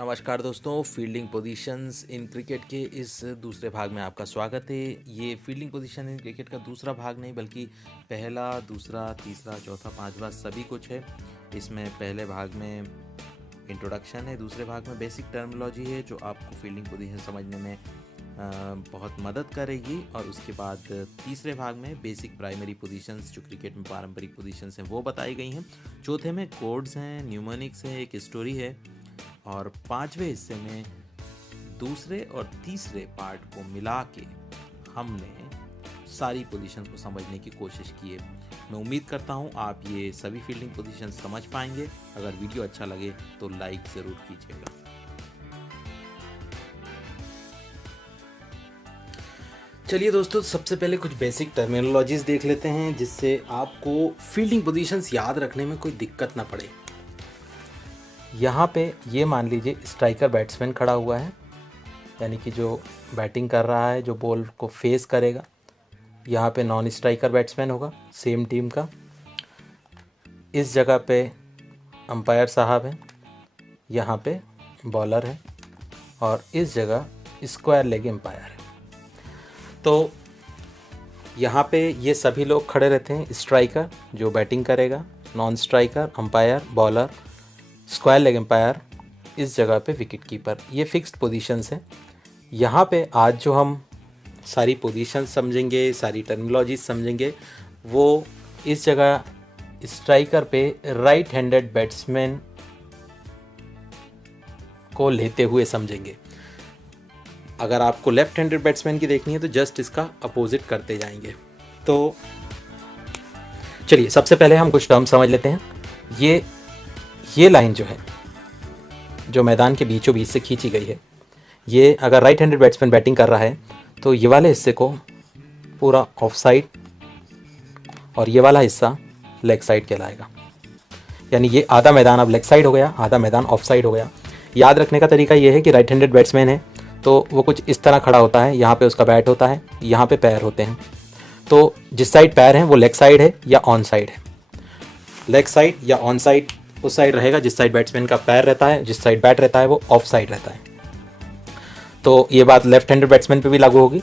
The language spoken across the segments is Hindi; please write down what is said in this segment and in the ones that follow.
नमस्कार दोस्तों, फील्डिंग पोजीशंस इन क्रिकेट के इस दूसरे भाग में आपका स्वागत है। ये फील्डिंग पोजीशन इन क्रिकेट का दूसरा भाग नहीं बल्कि पहला, दूसरा, तीसरा, चौथा, पांचवा सभी कुछ है। इसमें पहले भाग में इंट्रोडक्शन है, दूसरे भाग में बेसिक टर्मिनोलॉजी है जो आपको फील्डिंग पोजीशन समझने में बहुत मदद करेगी। और उसके बाद तीसरे भाग में बेसिक प्राइमरी पोजीशंस जो क्रिकेट में पारंपरिक पोजीशंस हैं वो बताई गई हैं। चौथे में कोड्स हैं, न्यूमोनिक्स है, एक स्टोरी है। और पांचवें हिस्से में दूसरे और तीसरे पार्ट को मिला के हमने सारी पोजीशंस को समझने की कोशिश की है। मैं उम्मीद करता हूं आप ये सभी फील्डिंग पोजीशंस समझ पाएंगे। अगर वीडियो अच्छा लगे तो लाइक ज़रूर कीजिएगा। चलिए दोस्तों, सबसे पहले कुछ बेसिक टर्मिनोलॉजीज देख लेते हैं जिससे आपको फील्डिंग पोजीशंस याद रखने में कोई दिक्कत ना पड़े। यहाँ पे ये मान लीजिए स्ट्राइकर बैट्समैन खड़ा हुआ है, यानी कि जो बैटिंग कर रहा है, जो बॉल को फेस करेगा। यहाँ पे नॉन स्ट्राइकर बैट्समैन होगा सेम टीम का। इस जगह पे अंपायर साहब हैं, यहाँ पे बॉलर है और इस जगह स्क्वायर लेग अंपायर है। तो यहाँ पे ये सभी लोग खड़े रहते हैं। स्ट्राइकर जो बैटिंग करेगा, non striker, umpire, bowler, square leg umpire, इस जगह पे विकेट कीपर। ये फिक्स्ड पोजीशंस हैं। यहाँ पे आज जो हम सारी पोजीशंस समझेंगे, सारी टर्मिनोलॉजी समझेंगे, वो इस जगह स्ट्राइकर पे राइट हैंडेड बैट्समैन को लेते हुए समझेंगे। अगर आपको लेफ्ट हैंडेड बैट्समैन की देखनी है तो जस्ट इसका अपोजिट करते जाएंगे। तो चलिए सबसे पहले हम कुछ टर्म समझ लेते हैं। ये लाइन जो है, जो मैदान के बीचों बीच से खींची गई है, ये अगर राइट हैंडेड बैट्समैन बैटिंग कर रहा है तो ये वाले हिस्से को पूरा ऑफ साइड और ये वाला हिस्सा लेग साइड कहलाएगा। यानी ये आधा मैदान अब लेग साइड हो गया, आधा मैदान ऑफ साइड हो गया। याद रखने का तरीका ये है कि राइट हैंडेड बैट्समैन है तो वो कुछ इस तरह खड़ा होता है। यहाँ पे उसका बैट होता है, यहाँ पे पैर होते हैं। तो जिस साइड पैर हैं वो लेग साइड है या ऑन साइड है। लेग साइड या ऑन साइड उस साइड रहेगा जिस साइड बैट्समैन का पैर रहता है, जिस साइड बैट रहता है वो ऑफ साइड रहता है। तो ये बात लेफ्ट हैंडेड बैट्समैन पे भी लागू होगी।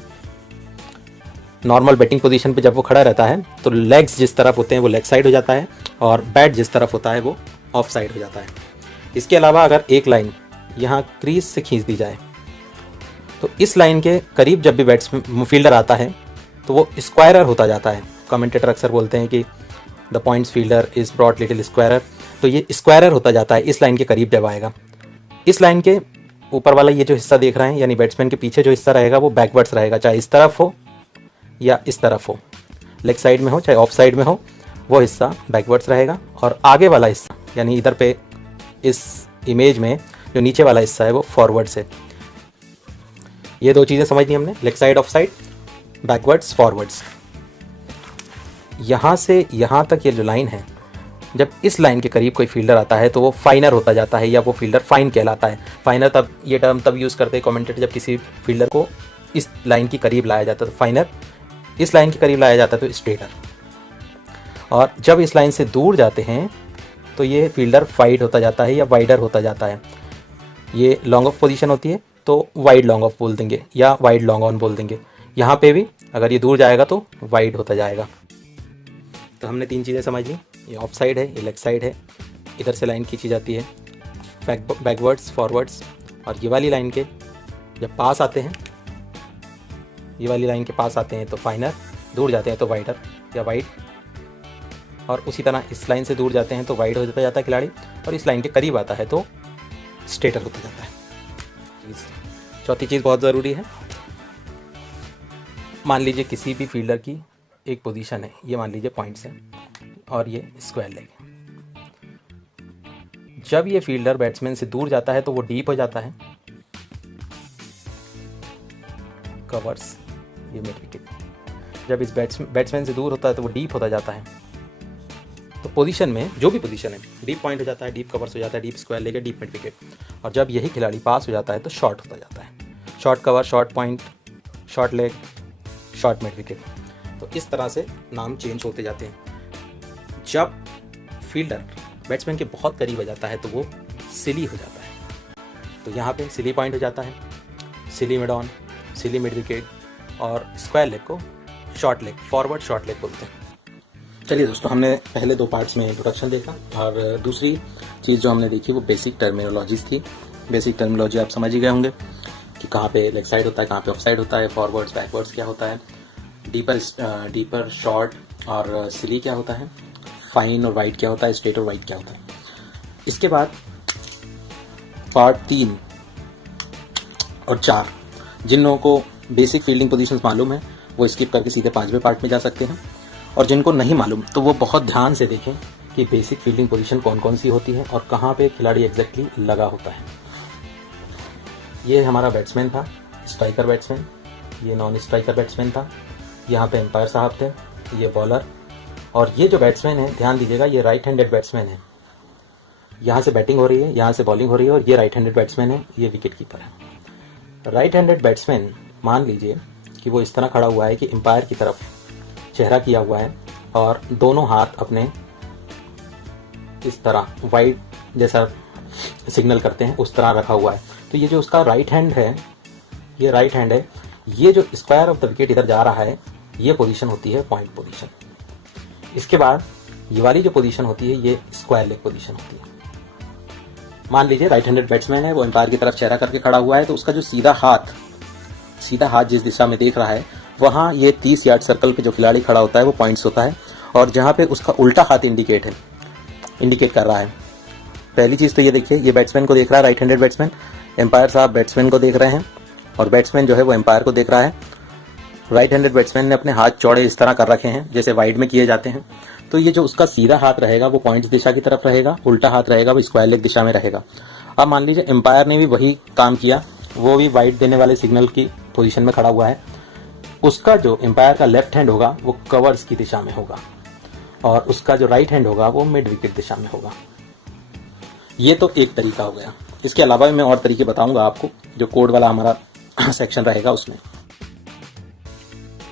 नॉर्मल बैटिंग पोजीशन पे जब वो खड़ा रहता है तो लेग्स जिस तरफ होते हैं वो लेग साइड हो जाता है और बैट जिस तरफ होता है वो ऑफ साइड हो जाता है। इसके अलावा अगर एक लाइन यहाँ क्रीज से खींच दी जाए तो इस लाइन के करीब जब भी बैट्समैन फील्डर आता है तो वो स्क्वायरर होता जाता है। कमेंटेटर अक्सर बोलते हैं कि the points fielder is brought little squarer. तो ये स्क्वायरर होता जाता है इस लाइन के करीब जब आएगा। इस लाइन के ऊपर वाला ये जो हिस्सा देख रहे हैं, यानी बैट्समैन के पीछे जो हिस्सा रहेगा वो बैकवर्ड्स रहेगा, चाहे इस तरफ हो या इस तरफ हो, लेग साइड में हो चाहे ऑफ साइड में हो, वो हिस्सा बैकवर्ड्स रहेगा। और आगे वाला हिस्सा यानी इधर पे इस इमेज में जो नीचे वाला हिस्सा है वो फॉरवर्ड्स है। ये दो चीज़ें समझनी हमने, leg side of side, backwards forwards. यहाँ से यहाँ तक ये जो लाइन है, जब इस लाइन के करीब कोई फील्डर आता है तो वो फाइनर होता जाता है या वो फील्डर फाइन कहलाता है। फाइनर तब ये टर्म तब यूज़ करते हैं कमेंटेटर जब किसी फील्डर को इस लाइन के करीब लाया जाता है तो फाइनर, इस लाइन के करीब लाया जाता है तो स्ट्रेटर। और जब इस लाइन से दूर जाते हैं तो ये फील्डर फाइड होता जाता है या वाइडर होता जाता है। ये लॉन्ग ऑफ पोजीशन होती है तो वाइड लॉन्ग ऑफ बोल देंगे या वाइड लॉन्ग ऑन बोल देंगे। यहाँ पे भी अगर ये दूर जाएगा तो वाइड होता जाएगा। तो हमने तीन चीज़ें समझ ली, ये ऑफ साइड है, ये लेग साइड है, इधर से लाइन खींची जाती है बैकवर्ड्स फॉरवर्ड्स। और ये वाली लाइन के जब पास आते हैं, ये वाली लाइन के पास आते हैं तो फाइनर, दूर जाते हैं तो वाइडर या वाइड। और उसी तरह इस लाइन से दूर जाते हैं तो वाइड हो जाता है खिलाड़ी, और इस लाइन के करीब आता है तो स्ट्रेटर होता जाता है। चौथी चीज़ बहुत ज़रूरी है। मान लीजिए किसी भी फील्डर की एक पोजीशन है, ये मान लीजिए पॉइंट्स है और ये स्क्वायर लेग है। जब ये फील्डर बैट्समैन से दूर जाता है तो वो डीप हो जाता है, कवर्स, ये मिड विकेट। जब इस बैट्समैन से दूर होता है तो वो डीप होता जाता है। तो पोजीशन में जो भी पोजीशन है, डीप पॉइंट हो जाता है, डीप कवर्स हो जाता है, deep square leg, deep mid wicket. और जब यही खिलाड़ी पास हो जाता है तो शॉर्ट होता जाता है, short cover, short point, short leg, short mid wicket. तो इस तरह से नाम चेंज होते जाते हैं। जब फील्डर बैट्समैन के बहुत करीब आ जाता है तो वो सिली हो जाता है। तो यहाँ पे सिली पॉइंट हो जाता है, silly mid on, silly mid wicket और स्क्वायर लेग को short leg, forward short leg बोलते हैं। चलिए दोस्तों, हमने पहले 2 पार्ट्स में इंट्रोडक्शन देखा और दूसरी चीज़ जो हमने देखी वो बेसिक टर्मिनोलॉजीज थी। बेसिक टर्मिनोलॉजी आप समझ ही गए होंगे कि कहाँ पे लेग साइड होता है, कहाँ पे ऑफ साइड होता है, फॉरवर्ड्स बैकवर्ड्स क्या होता है, डीपर शॉर्ट और सिली क्या होता है, फाइन और वाइड क्या होता है, स्ट्रेट और वाइड क्या होता है। इसके बाद पार्ट 3 और 4 जिन लोगों को बेसिक फील्डिंग पोजीशंस मालूम है वो स्किप करके सीधे 5वें पार्ट में जा सकते हैं, और जिनको नहीं मालूम तो वो बहुत ध्यान से देखें कि बेसिक फील्डिंग पोजीशन कौन कौन सी होती है और कहाँ पे खिलाड़ी एग्जैक्टली लगा होता है। ये हमारा बैट्समैन था, स्ट्राइकर बैट्समैन, ये नॉन स्ट्राइकर बैट्समैन था, यहाँ पे एम्पायर साहब थे, ये बॉलर, और ये जो बैट्समैन है ध्यान दीजिएगा ये राइट हैंडेड बैट्समैन है। यहाँ से बैटिंग हो रही है, यहाँ से बॉलिंग हो रही है, और ये राइट हैंडेड बैट्समैन है, ये विकेट कीपर है। राइट हैंडेड बैट्समैन मान लीजिए कि वो इस तरह खड़ा हुआ है कि एम्पायर की तरफ चेहरा किया हुआ है और दोनों हाथ अपने इस तरह वाइड जैसा सिग्नल करते हैं उस तरह रखा हुआ है। तो ये जो उसका राइट हैंड है, ये राइट हैंड है, ये जो स्क्वायर ऑफ द विकेट इधर जा रहा है ये पोजीशन होती है पॉइंट पोजीशन। इसके बाद ये वाली जो पोजीशन होती है ये स्क्वायर लेग पोजीशन होती है। मान लीजिए राइट हैंडेड बैट्समैन है, वो एम्पायर की तरफ चेहरा करके खड़ा हुआ है, तो उसका जो सीधा हाथ जिस दिशा में देख रहा है वहां ये 30 यार्ड सर्कल पे जो खिलाड़ी खड़ा होता है वो पॉइंट्स होता है, और जहां पे उसका उल्टा हाथ इंडिकेट कर रहा है। पहली चीज तो ये देखिए, ये बैट्समैन को देख रहा है राइट हैंडेड बैट्समैन, एम्पायर साहब बैट्समैन को देख रहे हैं और बैट्समैन जो है वो एम्पायर को देख रहा है। राइट हैंडेड बैट्समैन ने अपने हाथ चौड़े इस तरह कर रखे हैं जैसे वाइड में किए जाते हैं। तो ये जो उसका सीधा हाथ रहेगा वो पॉइंट्स दिशा की तरफ रहेगा, उल्टा हाथ रहेगा वो स्क्वायर लेग दिशा में रहेगा। अब मान लीजिए एम्पायर ने भी वही काम किया, वो भी वाइड देने वाले सिग्नल की पोजीशन में खड़ा हुआ है, उसका जो एम्पायर का लेफ्ट हैंड होगा वो कवर्स की दिशा में होगा और उसका जो राइट हैंड होगा वो मिड विकेट दिशा में होगा। ये तो एक तरीका हो गया। इसके अलावा मैं और तरीके बताऊंगा आपको जो कोड वाला हमारा सेक्शन रहेगा उसमें।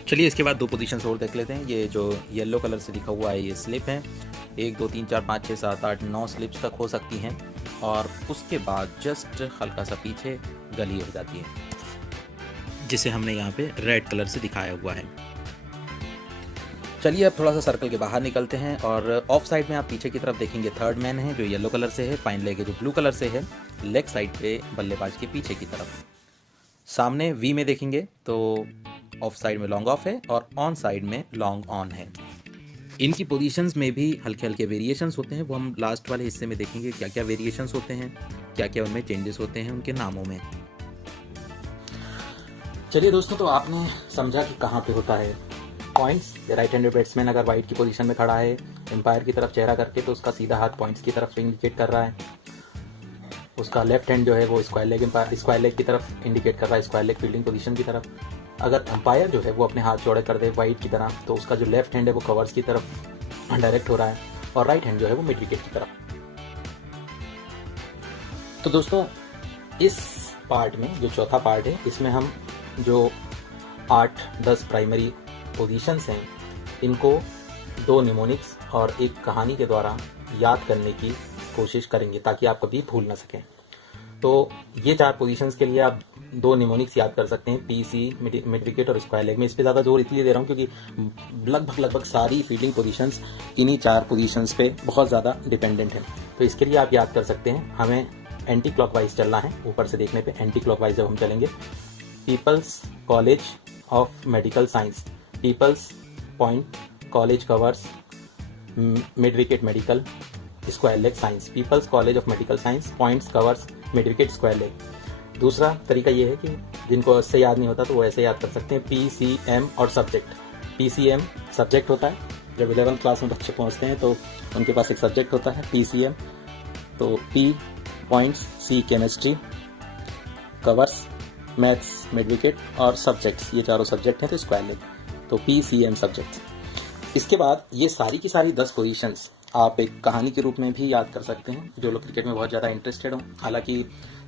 चलिए इसके बाद 2 पोजीशंस और देख लेते हैं। ये जो येलो कलर से लिखा हुआ है ये स्लिप है, 1 2 3 4 5 6 7 8 9 स्लिप्स तक हो सकती हैं, और उसके बाद जस्ट हल्का सा पीछे गली हो जाती है जिसे हमने यहाँ पे रेड कलर से दिखाया हुआ है। चलिए अब थोड़ा सा सर्कल के बाहर निकलते हैं और ऑफ साइड में आप पीछे की तरफ देखेंगे थर्ड मैन है जो येलो कलर से है, फाइन लेग है जो ब्लू कलर से है, लेग साइड पे बल्लेबाज के पीछे की तरफ। सामने वी में देखेंगे तो ऑफ साइड में लॉन्ग ऑफ है और ऑन साइड में लॉन्ग ऑन है। इनकी पोजीशंस में भी हल्के हल्के वेरिएशंस होते हैं, वो हम लास्ट वाले हिस्से में देखेंगे क्या क्या वेरिएशंस होते हैं, क्या क्या उनमें चेंजेस होते हैं उनके नामों में। चलिए दोस्तों, तो आपने समझा कि कहाँ पे होता है पॉइंट्स। राइट हैंडेड बैट्समैन अगर वाइड की पोजीशन में खड़ा है एम्पायर की तरफ चेहरा करके तो उसका सीधा हाथ पॉइंट्स की तरफ इंडिकेट कर रहा है, उसका लेफ्ट हैंड जो है वो स्क्वायर लेग की तरफ इंडिकेट कर रहा है, स्क्वायर लेग फील्डिंग पोजीशन की तरफ। अगर अंपायर जो है वो अपने हाथ चौड़े कर दे वाइड की तरह तो उसका जो लेफ्ट हैंड है वो कवर्स की तरफ डायरेक्ट हो रहा है और राइट हैंड जो है वो मिड विकेट की तरफ। तो दोस्तों इस पार्ट में जो चौथा पार्ट है इसमें हम जो 8-10 प्राइमरी पोजीशंस हैं इनको 2 निमोनिक्स और एक कहानी के द्वारा याद करने की कोशिश करेंगे ताकि आप कभी भूल ना सकें। तो ये 4 पोजीशंस के लिए आप 2 निमोनिक्स याद कर सकते हैं, पीसी, मिड विकेट और स्क्वायर लेग में। इस पे ज़्यादा जोर इसलिए दे रहा हूँ क्योंकि लगभग सारी फील्डिंग पोजीशंस इन्हीं 4 पोजीशंस पे बहुत ज़्यादा डिपेंडेंट है। तो इसके लिए आप याद कर सकते हैं हमें एंटी क्लॉकवाइज चलना है। ऊपर से देखने पे एंटी क्लॉकवाइज जब हम चलेंगे, peoples college of medical science, peoples point, college covers, mid wicket medical, square leg science, peoples college of medical science, points covers, mid wicket square leg. दूसरा तरीका ये है कि जिनको ऐसे याद नहीं होता तो वो ऐसे याद कर सकते हैं PCM और सब्जेक्ट। PCM सब्जेक्ट होता है, जब 11th क्लास में बच्चे पहुंचते हैं तो उनके पास एक सब्जेक्ट होता है PCM। तो P points, C chemistry, covers maths, mid wicket और सब्जेक्ट्स, ये चारों सब्जेक्ट हैं तो स्क्वायर लेग, तो PCM सब्जेक्ट। इसके बाद ये सारी की सारी 10 पोजीशंस आप एक कहानी के रूप में भी याद कर सकते हैं जो लोग क्रिकेट में बहुत ज़्यादा इंटरेस्टेड हों। हालांकि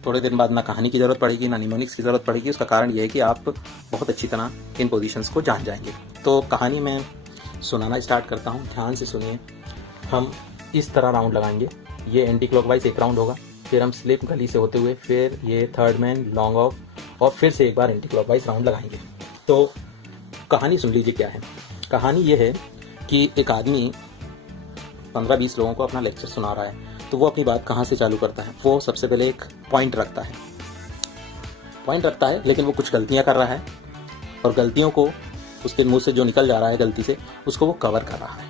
थोड़े दिन बाद ना कहानी की ज़रूरत पड़ेगी ना निमोनिक्स की ज़रूरत पड़ेगी। उसका कारण यह है कि आप बहुत अच्छी तरह इन पोजीशंस को जान जाएंगे। तो कहानी में सुनाना स्टार्ट करता हूँ, ध्यान से सुनिए। हम इस तरह राउंड लगाएंगे, ये एंटी क्लॉकवाइज एक राउंड होगा, फिर हम स्लिप गली से होते हुए फिर ये थर्ड मैन लॉन्ग ऑफ और फिर से एक बार एंटी क्लॉकवाइज राउंड लगाएंगे। तो कहानी सुन लीजिए क्या है। कहानी ये है कि एक आदमी 15-20 लोगों को अपना लेक्चर सुना रहा है। तो वो अपनी बात कहाँ से चालू करता है? वो सबसे पहले एक पॉइंट रखता है लेकिन वो कुछ गलतियाँ कर रहा है और गलतियों को उसके मुंह से जो निकल जा रहा है गलती से उसको वो कवर कर रहा है।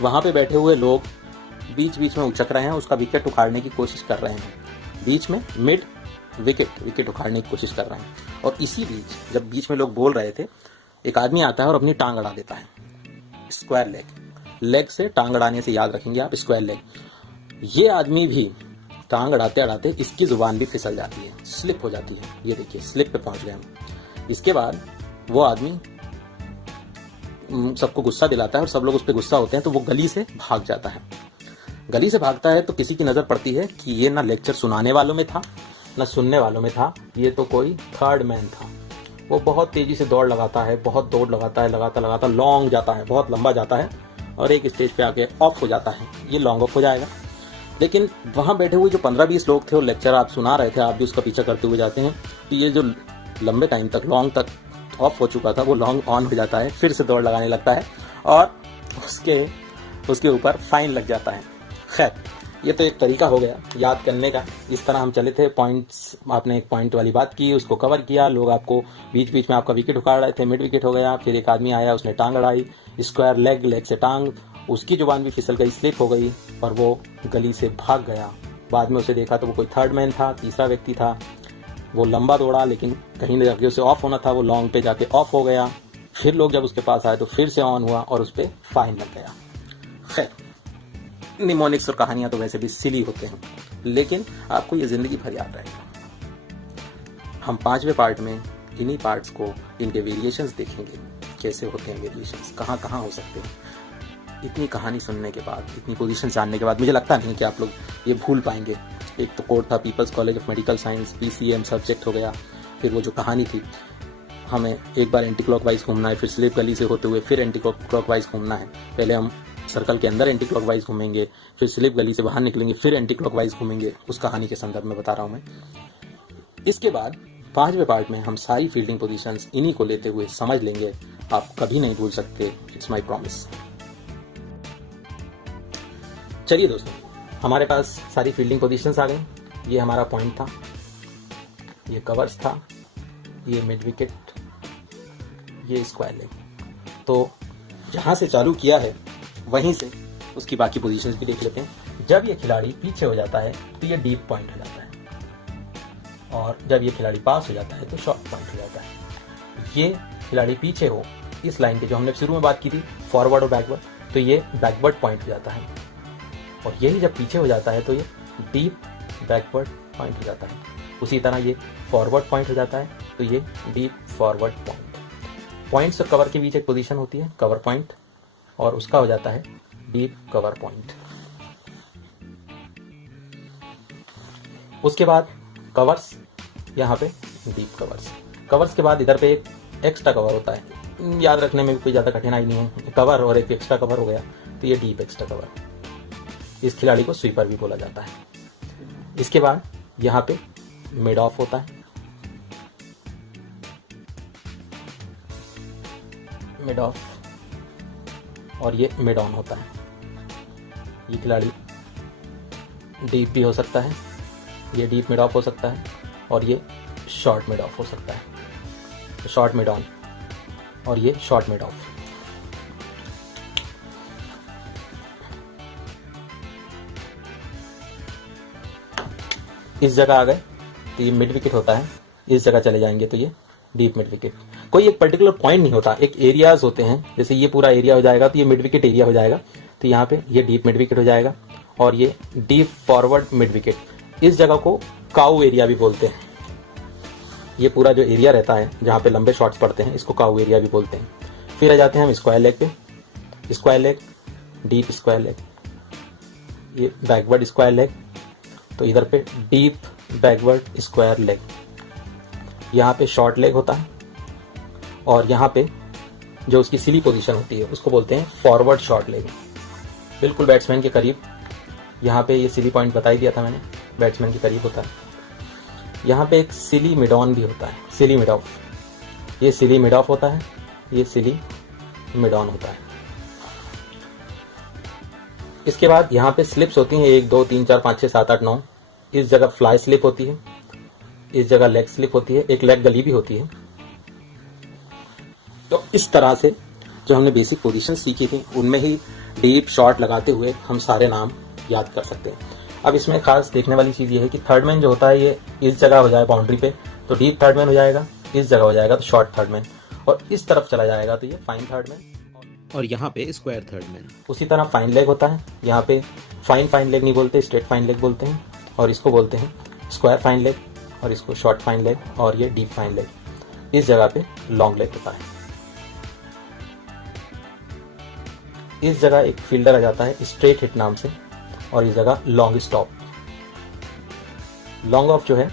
वहाँ पे बैठे हुए लोग बीच बीच में उचक रहे हैं, उसका विकेट उखाड़ने की कोशिश कर रहे हैं। बीच में मिड विकेट उखाड़ने की कोशिश कर रहे हैं। और इसी बीच जब बीच में लोग बोल रहे थे, एक आदमी आता है और अपनी टांग अड़ा देता है। स्क्वायर लेग से टांग अड़ाने से याद रखेंगे आप, स्क्वायर लेग। ये आदमी भी टांग अड़ाते अड़ाते इसकी जुबान भी फिसल जाती है, स्लिप हो जाती है। ये देखिए स्लिप पे पहुंच गए हम। इसके बाद वो आदमी सबको गुस्सा दिलाता है और सब लोग उस पर गुस्सा होते हैं, तो वो गली से भाग जाता है। गली से भागता है तो किसी की नज़र पड़ती है कि ये ना लेक्चर सुनाने वालों में था ना सुनने वालों में था, ये तो कोई थर्ड मैन था। वो बहुत तेजी से दौड़ लगाता है, बहुत दौड़ लगाता है, लगाता लॉन्ग जाता है, बहुत लंबा जाता है और एक स्टेज पे आके ऑफ हो जाता है। ये लॉन्ग ऑफ हो जाएगा। लेकिन वहाँ बैठे हुए जो 15-20 लोग थे और लेक्चर आप सुना रहे थे, आप भी उसका पीछा करते हुए जाते हैं, तो ये जो लंबे टाइम तक लॉन्ग तक ऑफ हो चुका था वो लॉन्ग ऑन हो जाता है, फिर से दौड़ लगाने लगता है और उसके ऊपर फाइन लग जाता है। खैर, ये तो एक तरीका हो गया याद करने का। इस तरह हम चले थे, पॉइंट्स, आपने एक पॉइंट वाली बात की, उसको कवर किया, लोग आपको बीच बीच में आपका विकेट उखाड़ रहे थे, मिड विकेट हो गया, फिर एक आदमी आया, उसने टांग अड़ाई, स्क्वायर लेग से टांग, उसकी जुबान भी फिसल गई, स्लिप हो गई और वो गली से भाग गया। बाद में उसे देखा तो वो कोई थर्ड मैन था, तीसरा व्यक्ति था। वो लंबा दौड़ा लेकिन कहीं न जाके उसे ऑफ होना था, वो लॉन्ग पे जाके ऑफ हो गया। फिर लोग जब उसके पास आए तो फिर से ऑन हुआ और उस पर फाइन लग गया। खैर, निमोनिक्स और कहानियां तो वैसे भी सिली होते हैं, लेकिन आपको ये जिंदगी भर याद रहेगा। हम 5वें पार्ट में इन्हीं पार्ट्स को, इनके वेरिएशंस देखेंगे, कैसे होते हैं वेरिएशंस, कहाँ कहाँ हो सकते हैं। इतनी कहानी सुनने के बाद, इतनी पोजीशन जानने के बाद मुझे लगता नहीं कि आप लोग ये भूल पाएंगे। एक तो कोर्स था peoples college of medical science, PCM subject हो गया। फिर वो जो कहानी थी, हमें एक बार एंटी क्लॉकवाइज घूमना है, फिर स्लिप गली से होते हुए फिर एंटी क्लॉकवाइज घूमना है। पहले हम सर्कल के अंदर एंटी क्लॉकवाइज घूमेंगे, फिर स्लिप गली से बाहर निकलेंगे, फिर एंटी क्लॉकवाइज घूमेंगे। उस कहानी के संदर्भ में बता रहा हूँ मैं। इसके बाद 5वें पार्ट में हम सारी फील्डिंग पोजीशंस इन्हीं को लेते हुए समझ लेंगे। आप कभी नहीं भूल सकते, इट्स माई प्रॉमिस। चलिए दोस्तों, हमारे पास सारी फील्डिंग पोजीशंस आ गई। ये हमारा पॉइंट था, ये कवर्स था, ये मिड विकेट, ये स्क्वायर लेग। तो जहाँ से चालू किया है वहीं से उसकी बाकी पोजीशंस भी देख लेते हैं। जब ये खिलाड़ी पीछे हो जाता है तो ये डीप पॉइंट हो जाता है और जब ये खिलाड़ी पास हो जाता है तो शॉर्ट पॉइंट हो जाता है। ये खिलाड़ी पीछे हो इस लाइन के, जो हमने शुरू में बात की थी, फॉरवर्ड और बैकवर्ड, तो ये बैकवर्ड पॉइंट हो जाता है। और यही जब पीछे हो जाता है तो ये डीप बैकवर्ड पॉइंट हो जाता है। उसी तरह ये फॉरवर्ड पॉइंट हो जाता है तो ये डीप फॉरवर्ड पॉइंट। पॉइंट्स और कवर के बीच एक पोजीशन होती है कवर पॉइंट, और उसका हो जाता है डीप कवर पॉइंट। उसके बाद कवर्स, यहाँ पे डीप कवर्स। कवर्स के बाद इधर पे एक एक्स्ट्रा कवर होता है, याद रखने में भी कोई ज़्यादा कठिनाई नहीं है। कवर और एक एक्स्ट्रा कवर हो गया तो ये डीप एक्स्ट्रा कवर। इस खिलाड़ी को स्वीपर भी बोला जाता है। इसके बाद यहाँ पे मिड ऑफ होता है, मिड ऑफ, और ये मिड ऑन होता है। ये खिलाड़ी डीप भी हो सकता है, ये डीप मिड ऑफ हो सकता है, और ये शॉर्ट मिड ऑफ हो सकता है। शॉर्ट मिड ऑन और ये शॉर्ट मिड ऑफ। इस जगह आ गए तो ये मिड विकेट होता है, इस जगह चले जाएंगे तो ये डीप मिड विकेट। कोई एक पर्टिकुलर पॉइंट नहीं होता, एक एरियाज होते हैं। जैसे ये पूरा एरिया हो जाएगा तो ये मिड विकेट एरिया हो जाएगा, तो यहाँ पे ये डीप मिड विकेट हो जाएगा और ये डीप फॉरवर्ड मिड विकेट। इस जगह को काउ एरिया भी बोलते हैं। ये पूरा जो एरिया रहता है जहाँ पे लंबे शॉट्स पड़ते हैं, इसको काउ एरिया भी बोलते हैं। फिर आ जाते हैं हम स्क्वायर लेग पे। Square leg, deep square leg, ये बैकवर्ड स्क्वायर लेग, तो इधर पे डीप बैकवर्ड स्क्वायर लेग। यहाँ पे शॉर्ट लेग होता है और यहाँ पे जो उसकी सिली पोजीशन होती है उसको बोलते हैं फॉरवर्ड शॉर्ट लेग। बिल्कुल बैट्समैन के करीब, यहाँ पे ये सिली पॉइंट बता ही दिया था मैंने। बैट्समैन के करीब होता है। यहाँ पे एक सिली मिड-ऑन भी होता है, सिली मिड ऑफ। ये सिली मिड ऑफ होता है, ये सिली मिड ऑन होता है। इसके बाद यहाँ पे स्लिप्स होती हैं 1 2 3 4 5 6 7 8 9। इस जगह फ्लाई स्लिप होती है, इस जगह लेग स्लिप होती है, एक लेग गली भी होती है। तो इस तरह से जो हमने बेसिक पोजीशन सीखी थी उनमें ही डीप शॉट लगाते हुए हम सारे नाम याद कर सकते हैं। अब इसमें खास देखने वाली चीज़ ये है कि थर्ड मैन जो होता है ये इस जगह हो जाए बाउंड्री पे तो डीप थर्ड मैन हो जाएगा, इस जगह हो जाएगा तो शॉर्ट थर्ड मैन, और इस तरफ चला जाएगा तो ये फाइन थर्ड मैन, और यहाँ पे स्क्वायर थर्ड मैन। उसी तरह फाइन लेग होता है। यहाँ पे फाइन लेग नहीं बोलते, स्ट्रेट फाइन लेग बोलते हैं, और इसको बोलते हैं स्क्वायर फाइन लेग, और इसको शॉर्ट फाइन लेग, और ये डीप फाइन लेग। इस जगह पे लॉन्ग लेग होता है। इस जगह एक फील्डर आ जाता है स्ट्रेट हिट नाम से, और इस जगह लॉन्ग स्टॉप। लॉन्ग ऑफ जो है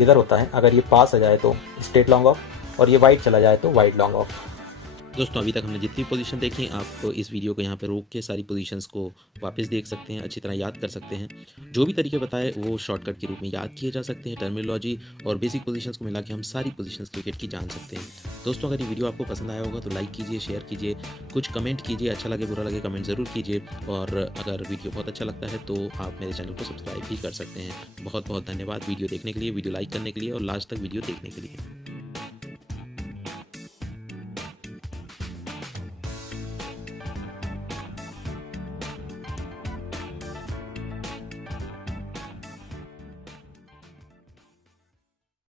इधर होता है, अगर ये पास आ जाए तो स्ट्रेट लॉन्ग ऑफ, और ये वाइड चला जाए तो वाइड लॉन्ग ऑफ। दोस्तों अभी तक हमने जितनी पोजीशन देखी, आप इस वीडियो को यहाँ पे रोक के सारी पोजीशंस को वापस देख सकते हैं, अच्छी तरह याद कर सकते हैं। जो भी तरीके बताए वो शॉर्टकट के रूप में याद किए जा सकते हैं। टर्मिनोलॉजी और बेसिक पोजीशंस को मिला के हम सारी पोजीशंस क्रिकेट की जान सकते हैं। दोस्तों अगर ये वीडियो आपको पसंद आया होगा तो लाइक कीजिए, शेयर कीजिए, कुछ कमेंट कीजिए, अच्छा लगे बुरा लगे कमेंट ज़रूर कीजिए, और अगर वीडियो बहुत अच्छा लगता है तो आप मेरे चैनल को सब्सक्राइब भी कर सकते हैं। बहुत बहुत धन्यवाद वीडियो देखने के लिए, वीडियो लाइक करने के लिए और लास्ट तक वीडियो देखने के लिए।